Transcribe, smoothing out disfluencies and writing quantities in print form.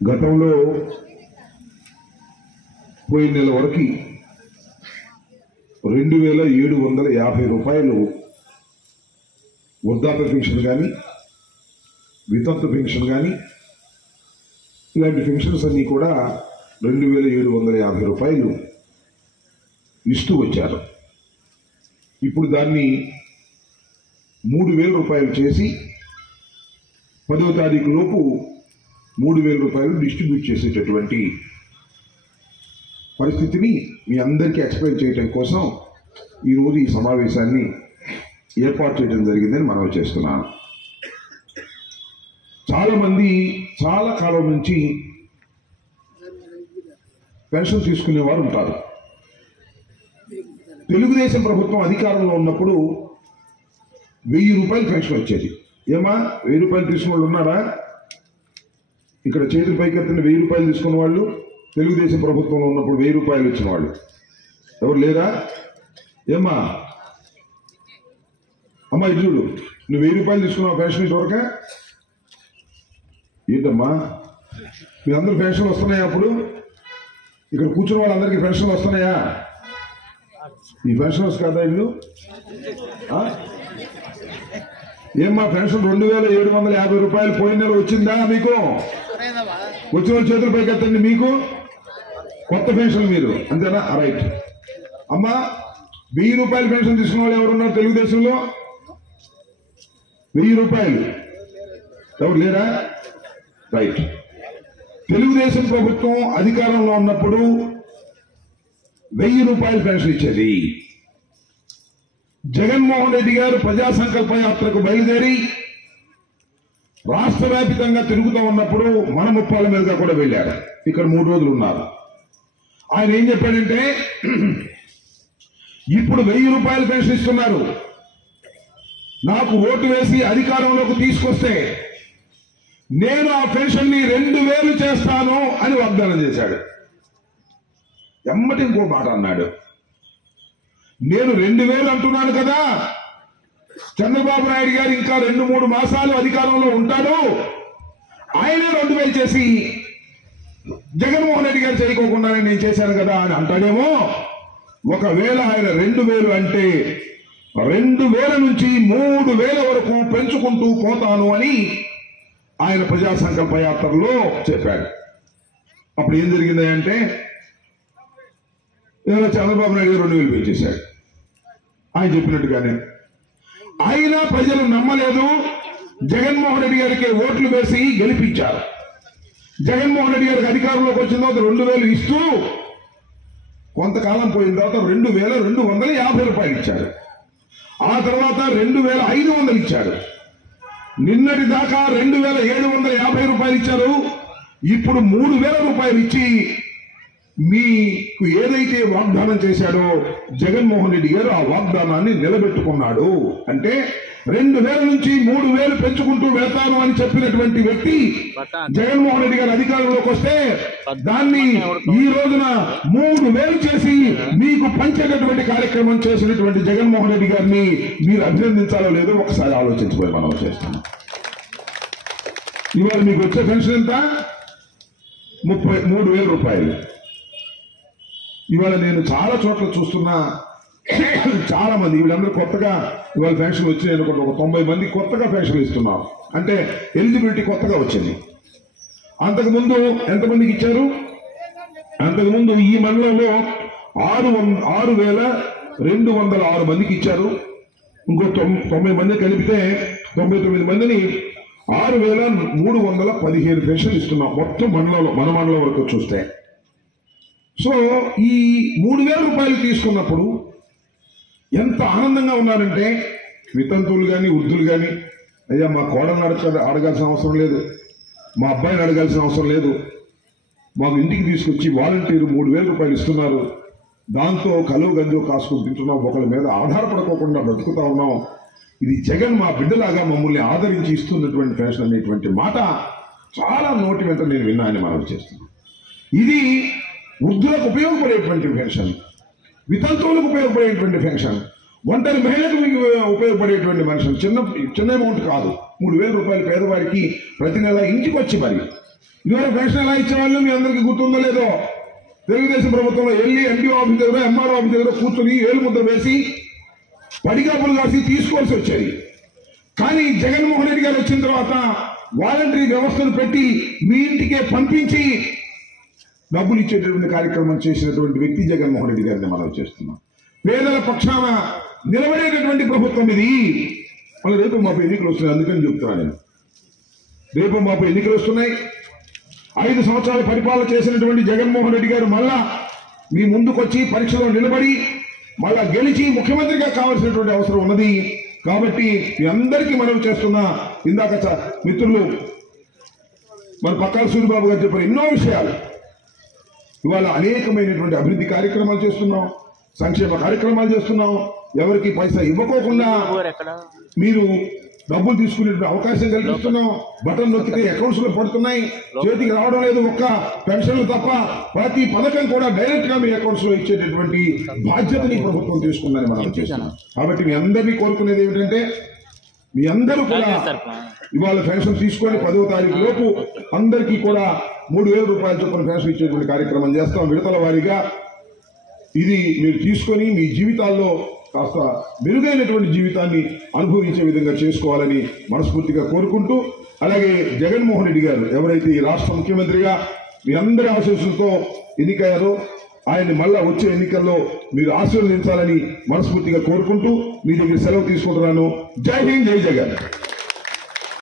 గతంలో పోయిన నెల వరకు 2750 రూపాయలు వృద్ధాప్య పెన్షన్ కానీ, వితంతు పెన్షన్ కానీ, ఇలాంటి పెన్షన్స్ అన్నీ కూడా 2750 రూపాయలు ఇస్తూ వచ్చారు. ఇప్పుడు దాన్ని 3000 రూపాయలు చేసి 10వ తారీఖు లోపు 3000 రూపాయలు డిస్ట్రిబ్యూట్ చేసేటటువంటి పరిస్థితిని మీ అందరికీ ఎక్స్ప్లెయిన్ చేయడం కోసం ఈరోజు ఈ సమావేశాన్ని ఏర్పాటు చేయడం జరిగిందని మనవి చేస్తున్నాను. చాలామంది చాలా కాలం నుంచి పెన్షన్ తీసుకునేవారు ఉంటారు. తెలుగుదేశం ప్రభుత్వం అధికారంలో ఉన్నప్పుడు 1000 రూపాయలు పెన్షన్ వచ్చేది. ఏమా 1000 రూపాయలు తీసుకున్న వాళ్ళు ఉన్నారా? ఇక్కడ చేతుల పైకెత్తిన 1000 రూపాయలు తీసుకున్న వాళ్ళు, తెలుగుదేశం ప్రభుత్వంలో ఉన్నప్పుడు 1000 రూపాయలు ఇచ్చిన వాళ్ళు ఎవరు లేరా? ఏమ్మా అమ్మా ఇది చూడు, నువ్వు 1000 రూపాయలు తీసుకున్నావు పెన్షన్ ఇంతవరకే? ఏంటమ్మా మీ అందరూ పెన్షన్లు వస్తున్నాయా? అప్పుడు ఇక్కడ కూర్చున్న వాళ్ళందరికీ పెన్షన్లు వస్తున్నాయా? ఈ పెన్షనర్స్ కదా ఇల్లు? ఏమ్మా పెన్షన్ 2750 రూపాయలు పోయిన నెల వచ్చిందా మీకు? వచ్చిన వాళ్ళు చేతులు పైకెత్తండి. మీకు కొత్త పెన్షన్ మీరు అంతేనా? రైట్. అమ్మా 1000 రూపాయలు పెన్షన్ తీసుకున్న వాళ్ళు ఎవరున్నారు తెలుగుదేశంలో? 1000 రూపాయలు ఎవరు లేరా? రైట్. తెలుగుదేశం ప్రభుత్వం అధికారంలో ఉన్నప్పుడు 1000 రూపాయలు పెన్షన్ ఇచ్చేది. జగన్మోహన్ రెడ్డి గారు ప్రజా సంకల్ప యాత్రకు బయలుదేరి రాష్ట్ర వ్యాప్తంగా తిరుగుతూ ఉన్నప్పుడు మన ముప్పాల మీదుగా కూడా వెళ్ళారు. ఇక్కడ 3 రోజులు ఉన్నారు. ఆయన ఏం చెప్పాడంటే, ఇప్పుడు 1000 రూపాయలు పెన్షన్ ఇస్తున్నారు, నాకు ఓటు వేసి అధికారంలోకి తీసుకొస్తే నేను ఆ పెన్షన్ ని 2000 చేస్తాను అని వాగ్దానం చేశాడు. ఎమ్మటి ఇంకో మాట అన్నాడు, నేను 2000 అంటున్నాను కదా, చంద్రబాబు నాయుడు గారు ఇంకా 2-3 మాసాలు అధికారంలో ఉంటాడు, ఆయనే 2000 చేసి జగన్మోహన్ రెడ్డి గారు చేయకోకుండానే నేను చేశాను కదా అని అంటాడేమో. ఒకవేళ ఆయన 2000 అంటే 2000 నుంచి 3000 వరకు పెంచుకుంటూ పోతాను అని ఆయన ప్రజా సంకల్ప యాత్రలో చెప్పాడు. అప్పుడు ఏం జరిగింది అంటే, చంద్రబాబు నాయుడు గారు 2000 పెంచేశాడు ఆయన చెప్పినట్టుగానే. అయినా ప్రజలు నమ్మలేదు. జగన్మోహన్ రెడ్డి గారికి ఓట్లు వేసి గెలిపించారు. జగన్మోహన్ రెడ్డి గారికి అధికారంలోకి వచ్చిన తర్వాత 2000 ఇస్తూ కొంతకాలం పోయిన తర్వాత 2250 రూపాయలు ఇచ్చారు. ఆ తర్వాత 2500 ఇచ్చారు. నిన్నటి దాకా 2750 రూపాయలు ఇచ్చారు. ఇప్పుడు 3000 రూపాయలు ఇచ్చి మీకు ఏదైతే వాగ్దానం చేశాడో జగన్మోహన్ రెడ్డి గారు ఆ వాగ్దానాన్ని నిలబెట్టుకున్నాడు. అంటే 2000 నుంచి 3000 పెంచుకుంటూ వెళ్తాను అని చెప్పినటువంటి వ్యక్తి జగన్మోహన్ రెడ్డి గారు అధికారంలోకి వస్తే దాన్ని ఈ రోజున 3000 చేసి మీకు పంచేటటువంటి కార్యక్రమం చేసినటువంటి జగన్మోహన్ రెడ్డి గారిని మీరు అభినందించాలో లేదో ఒకసారి ఆలోచించబోయి మనం చేస్తున్నాం. ఇవాళ మీకు వచ్చే పెన్షన్ ఎంత? 33,000 రూపాయలు. ఇవాళ నేను చాలా చోట్ల చూస్తున్నా, చాలా మంది వీళ్ళందరూ కొత్తగా ఇవాళ పెన్షన్ వచ్చినాయి అనుకోండి, ఒక 90 మంది కొత్తగా పెన్షన్ ఇస్తున్నారు. అంటే ఎలిజిబిలిటీ కొత్తగా వచ్చింది. అంతకుముందు ఎంతమందికి ఇచ్చారు? అంతకుముందు ఈ మండలంలో 6,206 మందికి ఇచ్చారు. ఇంకో 90 మంది కలిపితే 99 మందిని 6,315 పెన్షన్ ఇస్తున్నాం మొత్తం మండలంలో, మన మండలం వరకు చూస్తే. సో ఈ 3000 రూపాయలు తీసుకున్నప్పుడు ఎంత ఆనందంగా ఉన్నారంటే, వితంతువులు కానీ వృద్ధులు కానీ, అయ్యా మా కోడలను అడగాల్సిన అవసరం లేదు, మా అబ్బాయిని అడగాల్సిన అవసరం లేదు, మాకు ఇంటికి తీసుకొచ్చి వాలంటీరు 3000 రూపాయలు ఇస్తున్నారు, దాంతో కలువ గంజో కాసుకుని తింటున్నాం, ఒకరి మీద ఆధారపడుకోకుండా బ్రతుకుతా ఉన్నాం, ఇది జగన్ మా బిడ్డలాగా మమ్మల్ని ఆదరించి ఇస్తున్నటువంటి పెన్షన్ అనేటువంటి మాట చాలా నోటి వెంట నేను విన్నానని మనం చేస్తున్నాం. ఇది వృద్ధులకు ఉపయోగపడేటువంటి పెన్షన్, వితంతువులకు ఉపయోగపడేటువంటి పెన్షన్, ఒంటరి మహిళలకు ఉపయోగపడేటువంటి పెన్షన్. చిన్న అమౌంట్ కాదు. 3000 రూపాయలు పేదవారికి ప్రతి నెల ఇంటికి వచ్చి మరి ఇదివరకు పెన్షన్ ఎలా ఇచ్చేవాళ్ళు మీ అందరికీ గుర్తుందో లేదో. తెలుగుదేశం ప్రభుత్వంలో వెళ్ళి ఎంపీ ఆఫీస్ దగ్గర ఎంఆర్ఓ ఆఫీస్ దగ్గర కూర్చొని ఏలు ముద్ర వేసి పడిగాపులు కాసి తీసుకోవాల్సి వచ్చేది. కానీ జగన్మోహన్ రెడ్డి గారు వచ్చిన తర్వాత వాలంటరీ వ్యవస్థను పెట్టి మీ ఇంటికే పంపించి డబ్బులు ఇచ్చేటటువంటి కార్యక్రమం చేసినటువంటి వ్యక్తి జగన్మోహన్ రెడ్డి గారిని మనం చేస్తున్నాం. పేదల పక్షాన నిలబడేటటువంటి ప్రభుత్వం ఇది. మళ్ళీ రేపు మాకు ఎన్నికలు వస్తున్నాయి, అందుకని చెప్తున్నాను నేను. రేపు మాకు ఎన్నికలు వస్తున్నాయి. 5 సంవత్సరాలు పరిపాలన చేసినటువంటి జగన్మోహన్ రెడ్డి గారు మళ్ళా మీ ముందుకొచ్చి పరీక్షలో నిలబడి మళ్ళా గెలిచి ముఖ్యమంత్రిగా కావాల్సినటువంటి అవసరం ఉన్నది. కాబట్టి మీ అందరికీ మనం చేస్తున్న ఇందాక మిత్రులు మన పక్కాల సూరిబాబు గారు చెప్పిన ఎన్నో విషయాలు. ఇవాళ అనేకమైనటువంటి అభివృద్ధి కార్యక్రమాలు చేస్తున్నాం, సంక్షేమ కార్యక్రమాలు చేస్తున్నాం. ఎవరికి పైసా ఇవ్వకోకుండా మీరు డబ్బులు తీసుకునే అవకాశం కల్పిస్తున్నాం. బటన్ నొక్కితే అకౌంట్స్ లో పడుతున్నాయి, చేతికి రావడం లేదు ఒక్క పెన్షన్లు తప్ప. ప్రతి పథకం కూడా డైరెక్ట్ గా మీ అకౌంట్స్ లో ఇచ్చేటటువంటి బాధ్యతని ప్రభుత్వం తీసుకుందని మనం చేస్తున్నాం. కాబట్టి మీ అందరినీ కోరుకునేది ఏమిటంటే మీ అందరూ కూడా ఇవాళ పెన్షన్ తీసుకొని 10వ తారీఖు లోపు అందరికీ కూడా 3,000 రూపాయల చొప్పున పెన్షన్ ఇచ్చేటువంటి కార్యక్రమం చేస్తాం విడతల వారీగా. ఇది మీరు తీసుకొని మీ జీవితాల్లో కాస్త మెరుగైనటువంటి జీవితాన్ని అనుభవించే విధంగా చేసుకోవాలని మనస్ఫూర్తిగా కోరుకుంటూ, అలాగే జగన్మోహన్ రెడ్డి గారు ఎవరైతే ఈ రాష్ట్ర ముఖ్యమంత్రిగా మీ అందరి ఆశీస్సులతో ఎన్నికయ్యారో ఆయన్ని మళ్ళా వచ్చే ఎన్నికల్లో మీరు ఆశీర్వదించాలని మనస్ఫూర్తిగా కోరుకుంటూ మీ దగ్గర సెలవు తీసుకుంటున్నాను. జై హింద్, జై జగన్.